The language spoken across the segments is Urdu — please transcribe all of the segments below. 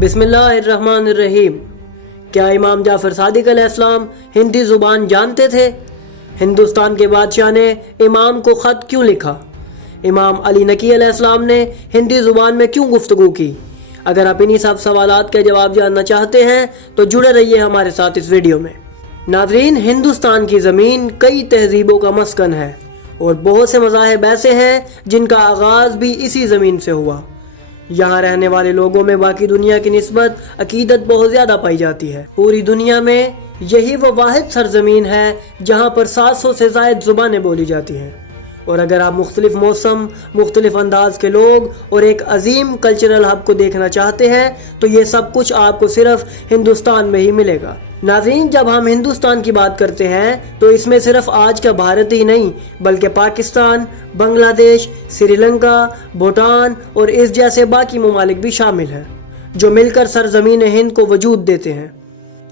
بسم اللہ الرحمن الرحیم۔ کیا امام جعفر صادق علیہ السلام ہندی زبان جانتے تھے؟ ہندوستان کے بادشاہ نے امام کو خط کیوں لکھا؟ امام علی نقی علیہ السلام نے ہندی زبان میں کیوں گفتگو کی؟ اگر آپ انہی سب سوالات کے جواب جاننا چاہتے ہیں تو جڑے رہیے ہمارے ساتھ اس ویڈیو میں۔ ناظرین، ہندوستان کی زمین کئی تہذیبوں کا مسکن ہے اور بہت سے مذاہب ایسے ہیں جن کا آغاز بھی اسی زمین سے ہوا۔ یہاں رہنے والے لوگوں میں باقی دنیا کی نسبت عقیدت بہت زیادہ پائی جاتی ہے۔ پوری دنیا میں یہی وہ واحد سرزمین ہے جہاں پر 700 سے زائد زبانیں بولی جاتی ہیں، اور اگر آپ مختلف موسم، مختلف انداز کے لوگ اور ایک عظیم کلچرل ہب کو دیکھنا چاہتے ہیں تو یہ سب کچھ آپ کو صرف ہندوستان میں ہی ملے گا۔ ناظرین، جب ہم ہندوستان کی بات کرتے ہیں تو اس میں صرف آج کا بھارت ہی نہیں بلکہ پاکستان، بنگلہ دیش، سری لنکا، بھوٹان اور اس جیسے باقی ممالک بھی شامل ہیں جو مل کر سرزمین ہند کو وجود دیتے ہیں۔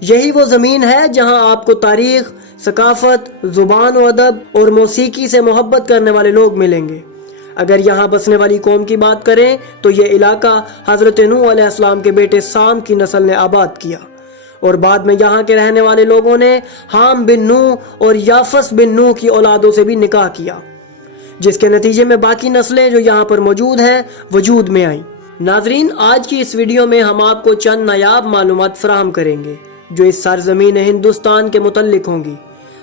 یہی وہ زمین ہے جہاں آپ کو تاریخ، ثقافت، زبان و ادب اور موسیقی سے محبت کرنے والے لوگ ملیں گے۔ اگر یہاں بسنے والی قوم کی بات کریں تو یہ علاقہ حضرت نوح علیہ السلام کے بیٹے سام کی نسل نے آباد کیا، اور بعد میں یہاں کے رہنے والے لوگوں نے حام بن نوح اور یافس بن نوح کی اولادوں سے بھی نکاح کیا، جس کے نتیجے میں باقی نسلیں جو یہاں پر موجود ہیں وجود میں آئیں۔ ناظرین، آج کی اس ویڈیو میں ہم آپ کو چند نایاب معلومات فراہم کریں گے جو اس سرزمین ہندوستان کے متعلق ہوں گی۔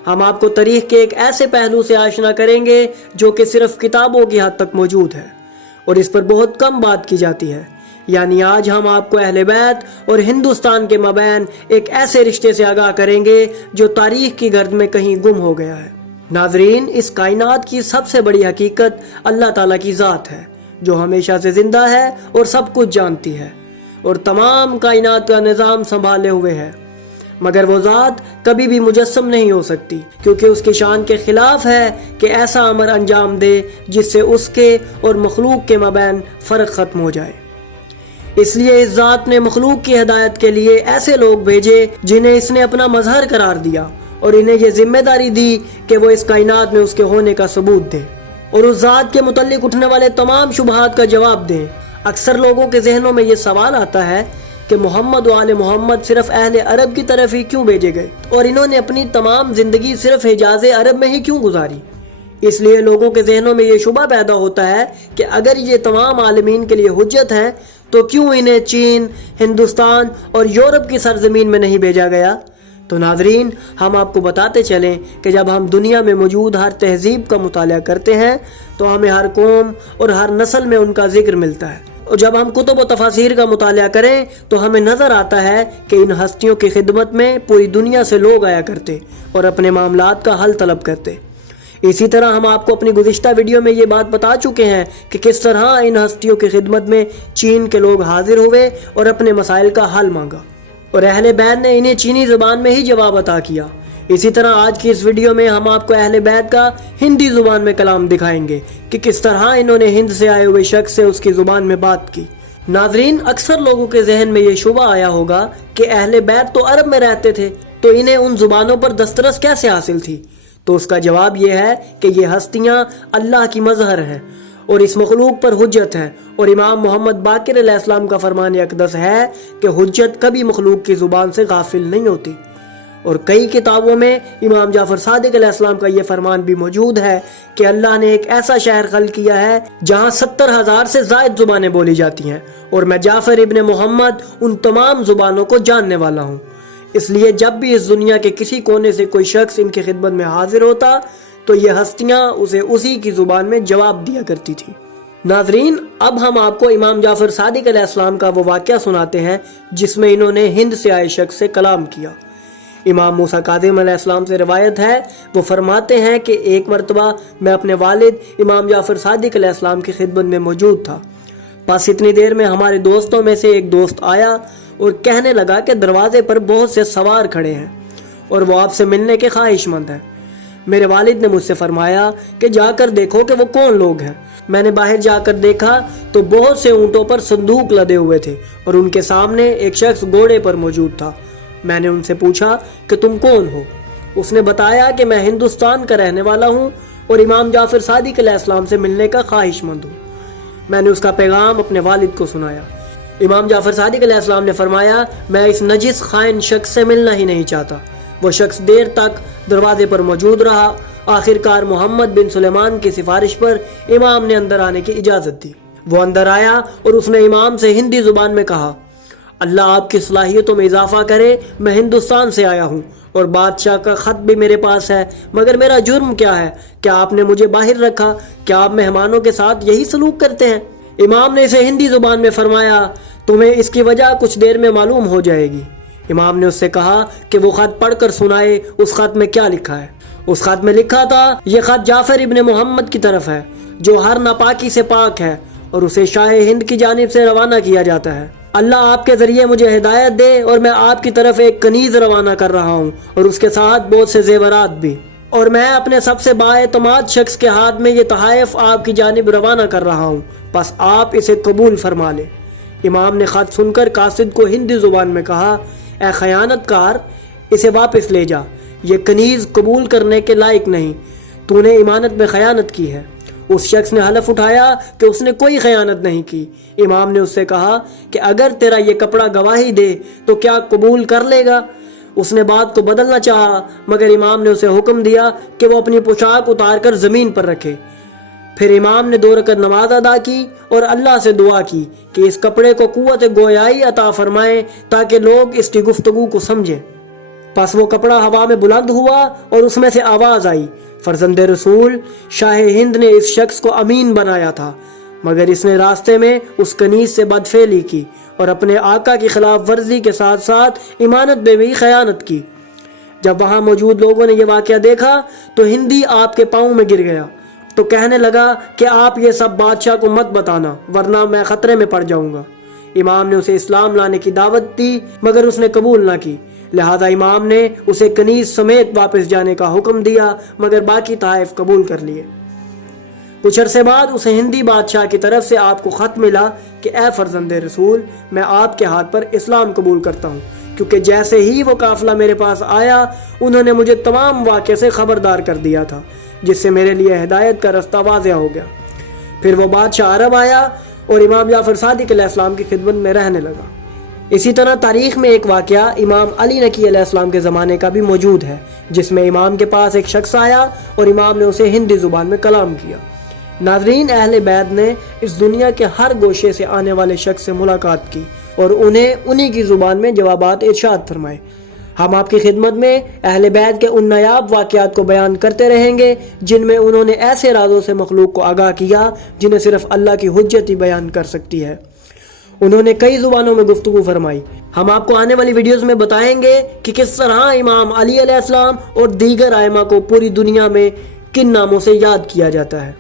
ہم آپ کو تاریخ کے ایک ایسے پہلو سے آشنا کریں گے جو کہ صرف کتابوں کی حد تک موجود ہے اور اس پر بہت کم بات کی جاتی ہے۔ یعنی آج ہم آپ کو اہل بیت اور ہندوستان کے مابین ایک ایسے رشتے سے آگاہ کریں گے جو تاریخ کی گرد میں کہیں گم ہو گیا ہے۔ ناظرین، اس کائنات کی سب سے بڑی حقیقت اللہ تعالیٰ کی ذات ہے جو ہمیشہ سے زندہ ہے اور سب کچھ جانتی ہے اور تمام کائنات کا نظام سنبھالے ہوئے ہے، مگر وہ ذات کبھی بھی مجسم نہیں ہو سکتی کیونکہ اس کی شان کے خلاف ہے کہ ایسا امر انجام دے جس سے اس کے اور مخلوق کے مابین فرق ختم ہو جائے۔ اس لیے اس ذات نے مخلوق کی ہدایت کے لیے ایسے لوگ بھیجے جنہیں اس نے اپنا مظہر قرار دیا اور انہیں یہ ذمہ داری دی کہ وہ اس کائنات میں اس کے ہونے کا ثبوت دیں اور اس ذات کے متعلق اٹھنے والے تمام شبہات کا جواب دیں۔ اکثر لوگوں کے ذہنوں میں یہ سوال آتا ہے کہ محمد و آل محمد صرف اہل عرب کی طرف ہی کیوں بھیجے گئے اور انہوں نے اپنی تمام زندگی صرف حجاز عرب میں ہی کیوں گزاری؟ اس لیے لوگوں کے ذہنوں میں یہ شبہ پیدا ہوتا ہے کہ اگر یہ تمام عالمین کے لیے حجت ہیں تو کیوں انہیں چین، ہندوستان اور یورپ کی سرزمین میں نہیں بھیجا گیا؟ تو ناظرین، ہم آپ کو بتاتے چلیں کہ جب ہم دنیا میں موجود ہر تہذیب کا مطالعہ کرتے ہیں تو ہمیں ہر قوم اور ہر نسل میں ان کا ذکر ملتا ہے، اور جب ہم کتب و تفاسیر کا مطالعہ کریں تو ہمیں نظر آتا ہے کہ ان ہستیوں کی خدمت میں پوری دنیا سے لوگ آیا کرتے اور اپنے معاملات کا حل طلب کرتے۔ اسی طرح ہم آپ کو اپنی گزشتہ ویڈیو میں یہ بات بتا چکے ہیں کہ کس طرح ان ہستیوں کی خدمت میں چین کے لوگ حاضر ہوئے اور اپنے مسائل کا حل مانگا، اور اہل بیت نے انہیں چینی زبان میں ہی جواب عطا کیا۔ اسی طرح آج کی اس ویڈیو میں ہم آپ کو اہل بیت کا ہندی زبان میں کلام دکھائیں گے کہ کس طرح انہوں نے ہند سے آئے ہوئے شخص سے اس کی زبان میں بات کی۔ ناظرین، اکثر لوگوں کے ذہن میں یہ شبہ آیا ہوگا کہ اہل بیت تو عرب میں رہتے تھے تو انہیں ان زبانوں پر دسترس کیسے حاصل تھی؟ تو اس کا جواب یہ ہے کہ یہ ہستیاں اللہ کی مظہر ہیں اور اس مخلوق پر حجت ہیں، اور امام محمد باقر علیہ السلام کا فرمان اقدس ہے کہ حجت کبھی مخلوق کی زبان سے غافل نہیں ہوتی، اور کئی کتابوں میں امام جعفر صادق علیہ السلام کا یہ فرمان بھی موجود ہے کہ اللہ نے ایک ایسا شہر خلق کیا ہے جہاں 70,000 سے زائد زبانیں بولی جاتی ہیں، اور میں جعفر ابن محمد ان تمام زبانوں کو جاننے والا ہوں۔ اس لیے جب بھی اس دنیا کے کسی کونے سے کوئی شخص ان کی خدمت میں حاضر ہوتا تو یہ ہستیاں اسے اسی کی زبان میں جواب دیا کرتی تھی۔ ناظرین، اب ہم آپ کو امام جعفر صادق علیہ السلام کا وہ واقعہ سناتے ہیں جس میں انہوں نے ہند سے آئے شخص سے کلام کیا۔ امام موسیٰ کاظم علیہ السلام سے روایت ہے، وہ فرماتے ہیں کہ ایک مرتبہ میں اپنے والد امام جعفر صادق علیہ السلام کی خدمت میں موجود تھا۔ بس اتنی دیر میں ہمارے دوستوں میں سے ایک دوست آیا اور کہنے لگا کہ دروازے پر بہت سے سوار کھڑے ہیں اور وہ آپ سے ملنے کے خواہش مند ہیں۔ میرے والد نے مجھ سے فرمایا کہ جا کر دیکھو کہ وہ کون لوگ ہیں۔ میں نے باہر جا کر دیکھا تو بہت سے اونٹوں پر صندوق لدے ہوئے تھے اور ان کے سامنے ایک شخص گھوڑے پر موجود تھا۔ میں نے ان سے پوچھا کہ تم کون ہو؟ اس نے بتایا کہ میں ہندوستان کا رہنے والا ہوں اور امام جعفر صادق علیہ السلام سے ملنے کا خواہش مند ہوں۔ میں نے اس کا پیغام اپنے والد کو سنایا۔ امام جعفر صادق علیہ السلام نے فرمایا میں اس نجس خائن شخص سے ملنا ہی نہیں چاہتا۔ وہ شخص دیر تک دروازے پر موجود رہا۔ آخر کار محمد بن سلیمان کی سفارش پر امام نے اندر آنے کی اجازت دی۔ وہ اندر آیا اور اس نے امام سے ہندی زبان میں کہا، اللہ آپ کی صلاحیتوں میں اضافہ کرے، میں ہندوستان سے آیا ہوں اور بادشاہ کا خط بھی میرے پاس ہے، مگر میرا جرم کیا ہے؟ کیا آپ نے مجھے باہر رکھا؟ کیا آپ مہمانوں کے ساتھ یہی سلوک کرتے ہیں؟ امام نے اسے ہندی زبان میں فرمایا، تمہیں اس کی وجہ کچھ دیر میں معلوم ہو جائے گی۔ امام نے اس سے کہا کہ وہ خط پڑھ کر سنائے۔ اس خط میں کیا لکھا ہے؟ اس خط میں لکھا تھا، یہ خط جعفر ابن محمد کی طرف ہے جو ہر ناپاکی سے پاک ہے اور اسے شاہ ہند کی جانب سے روانہ کیا جاتا ہے۔ اللہ آپ کے ذریعے مجھے ہدایت دے اور میں آپ کی طرف ایک کنیز روانہ کر رہا ہوں اور اس کے ساتھ بہت سے زیورات بھی، اور میں اپنے سب سے بااعتماد شخص کے ہاتھ میں یہ تحائف آپ کی جانب روانہ کر رہا ہوں، بس آپ اسے قبول فرما لیں۔ امام نے خط سن کر قاصد کو ہندی زبان میں کہا، اے خیانت کار، اسے واپس لے جا، یہ کنیز قبول کرنے کے لائق نہیں، تو نے امانت میں خیانت کی ہے۔ اس شخص نے حلف اٹھایا کہ اس نے کوئی خیانت نہیں کی۔ امام نے اس سے کہا کہ اگر تیرا یہ کپڑا گواہی دے تو کیا قبول کر لے گا؟ اس نے بات کو بدلنا چاہا، مگر امام نے اسے حکم دیا کہ وہ اپنی پوشاک اتار کر زمین پر رکھے۔ پھر امام نے 2 رکعت نماز ادا کی اور اللہ سے دعا کی کہ اس کپڑے کو قوت گویائی عطا فرمائے تاکہ لوگ اس کی گفتگو کو سمجھیں۔ پس وہ کپڑا ہوا میں بلند ہوا اور اس میں سے آواز آئی، فرزند رسول، شاہ ہند نے اس شخص کو امین بنایا تھا، مگر اس نے راستے میں اس کنیز سے بدفعلی کی اور اپنے آقا کی خلاف ورزی کے ساتھ ساتھ امانت میں بھی خیانت کی۔ جب وہاں موجود لوگوں نے یہ واقعہ دیکھا تو ہندی آپ کے پاؤں میں گر گیا، تو کہنے لگا کہ آپ یہ سب بادشاہ کو مت بتانا ورنہ میں خطرے میں پڑ جاؤں گا۔ امام نے اسے اسلام لانے کی دعوت دی مگر اس نے قبول نہ کی، لہذا امام نے اسے کنیز سمیت واپس جانے کا حکم دیا مگر باقی تحائف قبول کر لیے۔ کچھ عرصے بعد اسے ہندی بادشاہ کی طرف سے آپ کو خط ملا کہ اے فرزند رسول، میں آپ کے ہاتھ پر اسلام قبول کرتا ہوں، کیونکہ جیسے ہی وہ قافلہ میرے پاس آیا انہوں نے مجھے تمام واقعے سے خبردار کر دیا تھا، جس سے میرے لیے ہدایت کا رستہ واضح ہو گیا۔ پھر وہ بادشاہ عرب آیا اور امام جعفر صادق علیہ السلام کی خدمت میں رہنے لگا۔ اسی طرح تاریخ میں ایک واقعہ امام علی نقی علیہ السلام کے زمانے کا بھی موجود ہے، جس میں امام کے پاس ایک شخص آیا اور امام نے اسے ہندی زبان میں کلام کیا۔ ناظرین، اہل بیت نے اس دنیا کے ہر گوشے سے آنے والے شخص سے ملاقات کی اور انہیں انہی کی زبان میں جوابات ارشاد فرمائے۔ ہم آپ کی خدمت میں اہل بیت کے ان نایاب واقعات کو بیان کرتے رہیں گے جن میں انہوں نے ایسے رازوں سے مخلوق کو آگاہ کیا جنہیں صرف اللہ کی حجت ہی بیان کر سکتی ہے۔ انہوں نے کئی زبانوں میں گفتگو فرمائی۔ ہم آپ کو آنے والی ویڈیوز میں بتائیں گے کہ کس طرح امام علی علیہ السلام اور دیگر ائمہ کو پوری دنیا میں کن ناموں سے یاد کیا جاتا ہے۔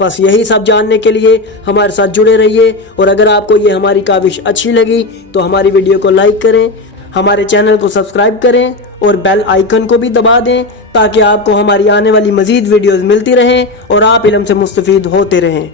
بس یہی سب جاننے کے لیے ہمارے ساتھ جڑے رہیے، اور اگر آپ کو یہ ہماری کاوش اچھی لگی تو ہماری ویڈیو کو لائک کریں، ہمارے چینل کو سبسکرائب کریں اور بیل آئیکن کو بھی دبا دیں تاکہ آپ کو ہماری آنے والی مزید ویڈیوز ملتی رہیں اور آپ علم سے مستفید ہوتے رہیں۔